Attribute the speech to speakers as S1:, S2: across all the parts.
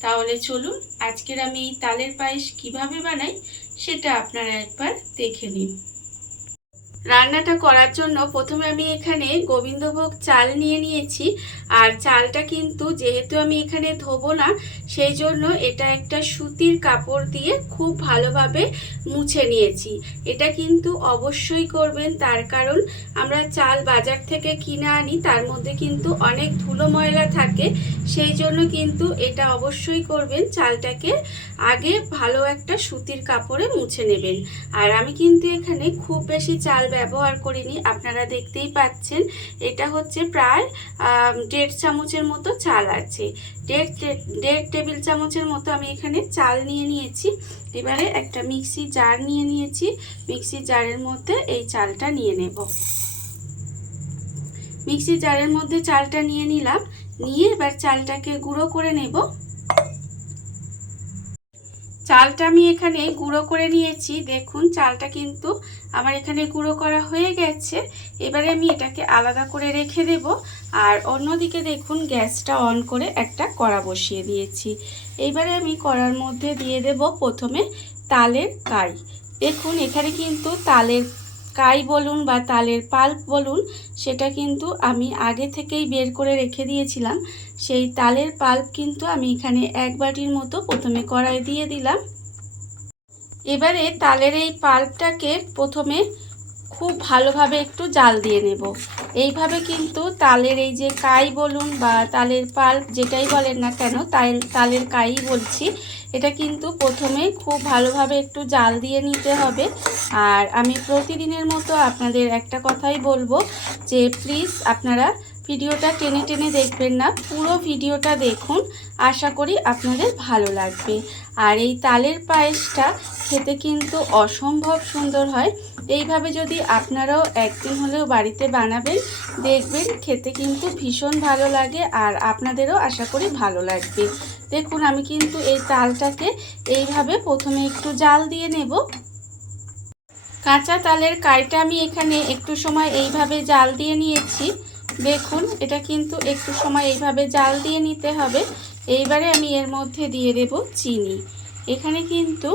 S1: তাহলে চলুন আজকের আমি এই তালের পায়েস কীভাবে বানাই সেটা আপনারা একবার দেখে নিন। রান্নাটা করার জন্য প্রথমে আমি এখানে গোবিন্দভোগ চাল নিয়ে নিয়েছি। আর চালটা কিন্তু যেহেতু আমি এখানে ধোবো না, সেই জন্য এটা একটা সুতির কাপড় দিয়ে খুব ভালোভাবে মুছে নিয়েছি। এটা কিন্তু অবশ্যই করবেন, তার কারণ আমরা চাল বাজার থেকে কিনে আনি, তার মধ্যে কিন্তু অনেক ধুলো ময়লা থাকে, সেই জন্য কিন্তু এটা অবশ্যই করবেন। চালটাকে আগে ভালো একটা সুতির কাপড়ে মুছে নেবেন। আর আমি কিন্তু এখানে খুব বেশি চাল ব্যবহার করিনি, আপনারা দেখতেই পাচ্ছেন। এটা হচ্ছে প্রায় দেড় চামচের মতো চাল আছে। দেড় দেড় টেবিল চামচের মতো আমি এখানে চাল নিয়ে নিয়েছি। এবারে একটা মিক্সি জার নিয়ে নিয়েছি। মিক্সি জারের মধ্যে এই চালটা নিয়ে নেব। মিক্সি জারের মধ্যে চালটা নিয়ে নিলাম। নিয়ে এবার চালটাকে গুঁড়ো করে নেব। চালটা আমি এখানে গুঁড়ো করে নিয়েছি। দেখুন, চালটা কিন্তু আমার এখানে গুঁড়ো করা হয়ে গেছে। এবারে আমি এটাকে আলাদা করে রেখে দেব। আর অন্যদিকে দেখুন, গ্যাসটা অন করে একটা কড়া বসিয়ে দিয়েছি। এবারে আমি কড়ার মধ্যে দিয়ে দেব প্রথমে তালের কাই দেখুন, এখানে কিন্তু তালের কাই বলুন বা তালের পাল্প বলুন, সেটা কিন্তু আমি আগে থেকেই বের করে রেখে দিয়েছিলাম। সেই তালের পাল্প কিন্তু আমি এখানে এক বাটির মতো প্রথমে কড়াই দিয়ে দিলাম। এবারে তালের এই পাল্পটাকে প্রথমে খুব ভালোভাবে একটু জাল দিয়ে নেব। এইভাবে কিন্তু তালের এই যে কাই বলুন বা তালের পাল্প যেটাই বলেন না কেন তাল তালের কাই বলছি। এটা কিন্তু প্রথমে খুব ভালোভাবে একটু জাল দিয়ে নিতে হবে। আর আমি প্রতিদিনের মতো আপনাদের একটা কথাই বলব যে প্লিজ আপনারা ভিডিওটা টেনে টেনে দেখবেন না, পুরো ভিডিওটা দেখুন। আশা করি আপনাদের ভালো লাগবে। আর এই তালের পায়েসটা খেতে কিন্তু অসম্ভব সুন্দর হয়। এইভাবে যদি আপনারাও একদিন হলেও বাড়িতে বানাবেন, দেখবেন খেতে কিন্তু ভীষণ ভালো লাগে আর আপনাদেরও আশা করি ভালো লাগবে। দেখুন, আমি কিন্তু এই তালটাকে এইভাবে প্রথমে একটু জাল দিয়ে নেব। কাঁচা তালের কাইটা আমি এখানে একটু সময় এইভাবে জাল দিয়ে নিয়েছি। দেখুন, এটা কিন্তু একটু সময় এইভাবে জাল দিয়ে নিতে হবে। এইবারে আমি এর মধ্যে দিয়ে দেব চিনি। এখানে কিন্তু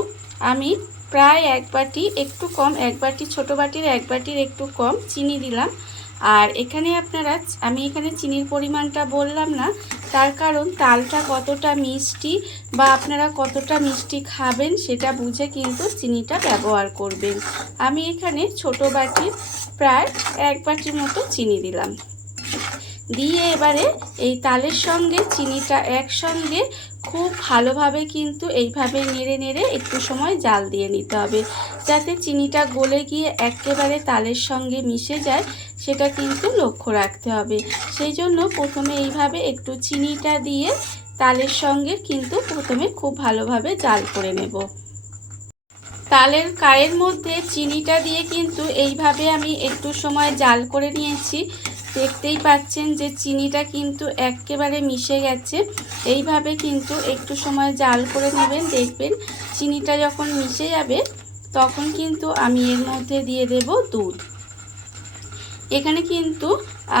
S1: আমি প্রায় এক বাটি, একটু কম, এক বাটি, ছোটো বাটির এক বাটির একটু কম চিনি দিলাম। আর এখানে আপনারা, আমি এখানে চিনির পরিমাণটা বললাম না, তার কারণ তালটা কতটা মিষ্টি বা আপনারা কতটা মিষ্টি খাবেন সেটা বুঝে কিন্তু চিনিটা ব্যবহার করবেন। আমি এখানে ছোট বাটির প্রায় এক বাটির মতো চিনি দিলাম। দিয়ে এবারে এই তালের সঙ্গে চিনিটা একসঙ্গে খুব ভালোভাবে কিন্তু এইভাবে নেড়ে নেড়ে একটু সময় জাল দিয়ে নিতে হবে। যাতে চিনিটা গলে গিয়ে একেবারে তালের সঙ্গে মিশে যায়, সেটা কিন্তু লক্ষ্য রাখতে হবে। সেই জন্য প্রথমে এইভাবে একটু চিনিটা দিয়ে তালের সঙ্গে কিন্তু প্রথমে খুব ভালোভাবে জাল করে নেব। তালের কায়ের মধ্যে চিনিটা দিয়ে কিন্তু এইভাবে আমি একটু সময় জাল করে নিয়েছি। দেখতেই পাচ্ছেন যে চিনিটা কিন্তু একেবারে মিশে গেছে। এইভাবে কিন্তু একটু সময় জাল করে নেবেন, দেখবেন চিনিটা যখন মিশে যাবে, তখন কিন্তু আমি এর মধ্যে দিয়ে দেব দুধ। এখানে কিন্তু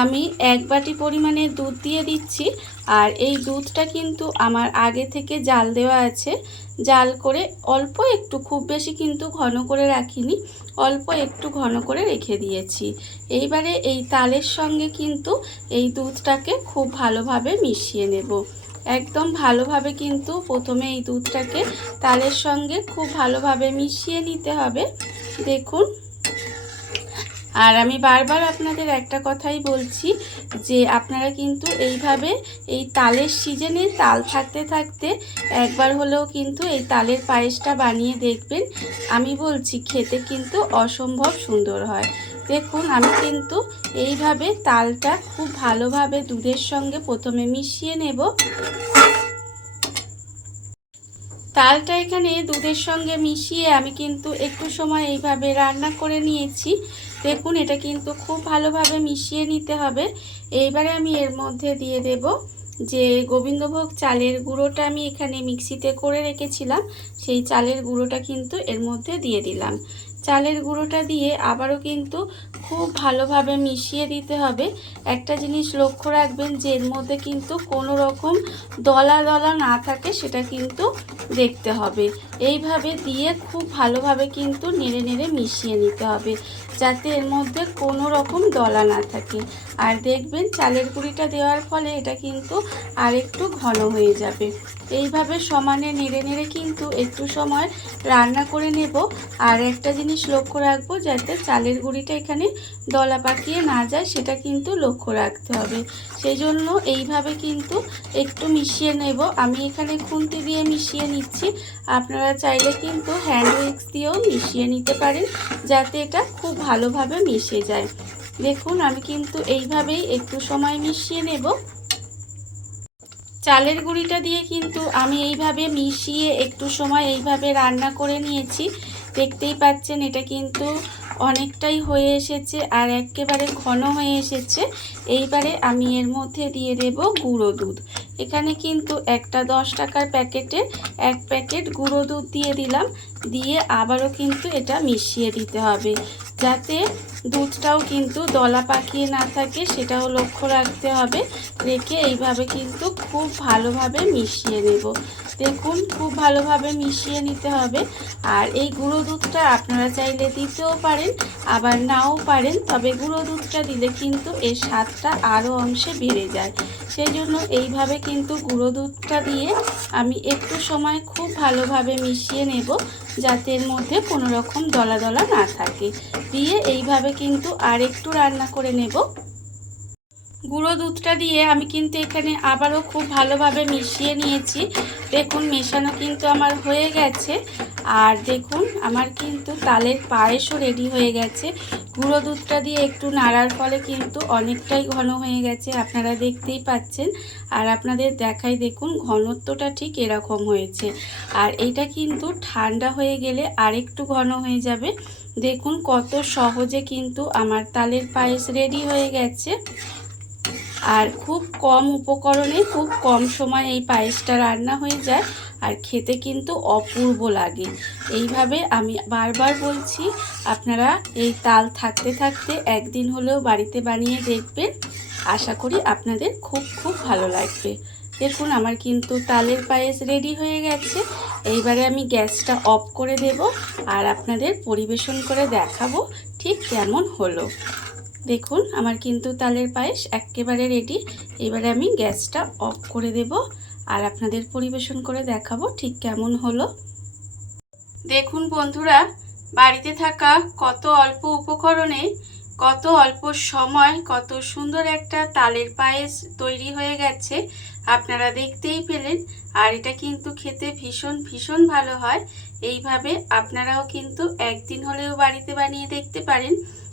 S1: আমি এক বাটি পরিমাণে দুধ দিয়ে দিচ্ছি। আর এই দুধটা কিন্তু আমার আগে থেকে জাল দেওয়া আছে। জাল করে অল্প একটু, খুব বেশি কিন্তু ঘন করে রাখিনি, অল্প একটু ঘন করে রেখে দিয়েছি। এইবারে এই তালের সঙ্গে কিন্তু এই দুধটাকে খুব ভালোভাবে মিশিয়ে নেব। একদম ভালোভাবে কিন্তু প্রথমে এই দুধটাকে তালের সঙ্গে খুব ভালোভাবে মিশিয়ে নিতে হবে। দেখুন আর আমি বারবার আপনাদের একটা কথাই বলছি যে আপনারা কিন্তু এইভাবে এই তালের সিজনে তাল থাকতে থাকতে একবার হলেও কিন্তু এই তালের পায়েসটা বানিয়ে দেখবেন। আমি বলছি, খেতে কিন্তু অসম্ভব সুন্দর হয়। দেখুন, আমি কিন্তু এইভাবে তালটা খুব ভালোভাবে দুধের সঙ্গে প্রথমে মিশিয়ে নেব। তালটা এখানে দুধের সঙ্গে মিশিয়ে আমি কিন্তু একটু সময় এইভাবে রান্না করে নিয়েছি। দেখুন, এটা কিন্তু খুব ভালোভাবে মিশিয়ে নিতে হবে। এইবারে আমি এর মধ্যে দিয়ে দেব যে গোবিন্দভোগ চালের গুঁড়োটা আমি এখানে মিক্সিতে করে রেখেছিলাম। সেই চালের গুঁড়োটা কিন্তু এর মধ্যে দিয়ে দিলাম। চালের গুঁড়োটা দিয়ে আবারও কিন্তু খুব ভালোভাবে মিশিয়ে দিতে হবে। একটা জিনিস লক্ষ্য রাখবেন যে এর মধ্যে কিন্তু কোনো রকম দলা দলা না থাকে, সেটা কিন্তু দেখতে হবে। এইভাবে দিয়ে খুব ভালোভাবে কিন্তু নেড়ে নেড়ে মিশিয়ে নিতে হবে, যাতে এর মধ্যে কোনো রকম দলা না থাকে। আর দেখবেন চালের গুঁড়িটা দেওয়ার ফলে এটা কিন্তু আরেকটু ঘন হয়ে যাবে। এইভাবে সমানে নেড়ে নেড়ে কিন্তু একটু সময় রান্না করে নেব। আর একটা জিনিস লক্ষ্য রাখব, যাতে চালের গুঁড়িটা এখানে দলা পাকিয়ে না যায়, সেটা কিন্তু লক্ষ্য রাখতে হবে। সেই জন্য এইভাবে কিন্তু একটু মিশিয়ে নেব। আমি এখানে খুন্তি দিয়ে মিশিয়ে নিচ্ছি। আপনারা চাইলে কিন্তু হ্যান্ড উইক্স দিয়েও মিশিয়ে নিতে পারেন, যাতে এটা খুব ভালোভাবে মিশে যায়। দেখুন, আমি কিন্তু এইভাবেই একটু সময় মিশিয়ে নেব। চালের গুঁড়িটা দিয়ে কিন্তু আমি এইভাবে মিশিয়ে একটু সময় এইভাবে রান্না করে নিয়েছি। দেখতেই পাচ্ছেন, এটা কিন্তু অনেকটাই হয়ে এসেছে আর একেবারে ঘন হয়ে এসেছে। এইবারে আমি এর মধ্যে দিয়ে দেব গুঁড়ো দুধ। এখানে কিন্তু একটা দশ টাকার প্যাকেটে এক প্যাকেট গুঁড়ো দুধ দিয়ে দিলাম। দিয়ে আবারও কিন্তু এটা মিশিয়ে দিতে হবে। যাতে দুধটাও কিন্তু দলা পাকিয়ে না থাকে, সেটাও লক্ষ্য রাখতে হবে। রেখে এইভাবে কিন্তু খুব ভালোভাবে মিশিয়ে নেব। দেখুন, খুব ভালোভাবে মিশিয়ে নিতে হবে। আর এই গুঁড়ো দুধটা আপনারা চাইলে দিতেও পারেন, আবার নাও পারেন, তবে গুঁড়ো দুধটা দিলে কিন্তু এর স্বাদটা আরও অংশে বেড়ে যায়। সেই জন্য এইভাবে কিন্তু গুঁড়ো দুধটা দিয়ে আমি একটু সময় খুব ভালোভাবে মিশিয়ে নেব, যাতে এর মধ্যে কোনো রকম দলা দলা না থাকে। দিয়ে এইভাবে কিন্তু আর একটু রান্না করে নেব। গুঁড়ো দুধটা দিয়ে আমি কিন্তু এখানে আবারও খুব ভালোভাবে মিশিয়ে নিয়েছি। দেখুন, মেশানো কিন্তু আমার হয়ে গেছে। আর দেখুন, আমার কিন্তু তালের পায়েসও রেডি হয়ে গেছে। গুঁড়ো দুধটা দিয়ে একটু নাড়ার ফলে কিন্তু অনেকটাই ঘন হয়ে গেছে, আপনারা দেখতেই পাচ্ছেন। আর আপনাদের দেখাই, দেখুন, ঘনত্বটা ঠিক এরকম হয়েছে। আর এটা কিন্তু ঠান্ডা হয়ে গেলে আরেকটু ঘন হয়ে যাবে। দেখুন, কত সহজে কিন্তু আমার তালের পায়েস রেডি হয়ে গেছে। আর খুব কম উপকরণে খুব কম সময় এই পায়েসটা রান্না হয়ে যায় আর খেতে কিন্তু অপূর্ব লাগে। এইভাবে আমি বারবার বলছি, আপনারা এই তাল থাকতে থাকতে একদিন হলেও বাড়িতে বানিয়ে দেখবেন। আশা করি আপনাদের খুব খুব ভালো লাগবে। দেখুন, আমার কিন্তু তালের পায়েস রেডি হয়ে গেছে। এইবারে আমি গ্যাসটা অফ করে দেব আর আপনাদের পরিবেশন করে দেখাবো ঠিক কেমন হলো। দেখুন, আমার কিন্তু তালের পায়েস একেবারে রেডি এবারে আমি গ্যাসটা অফ করে দেব আর আপনাদের পরিবেশন করে দেখাবো ঠিক কেমন হলো। দেখুন বন্ধুরা, বাড়িতে থাকা কত অল্প উপকরণে, কত অল্প সময়, কত সুন্দর একটা তালের পায়েস তৈরি হয়ে গেছে। আপনারা দেখতেই পেলেন, আর এটা কিন্তু খেতে ভীষণ ভীষণ ভালো হয়। এইভাবে আপনারাও কিন্তু একদিন হলেও বাড়িতে বানিয়ে দেখতে পারেন।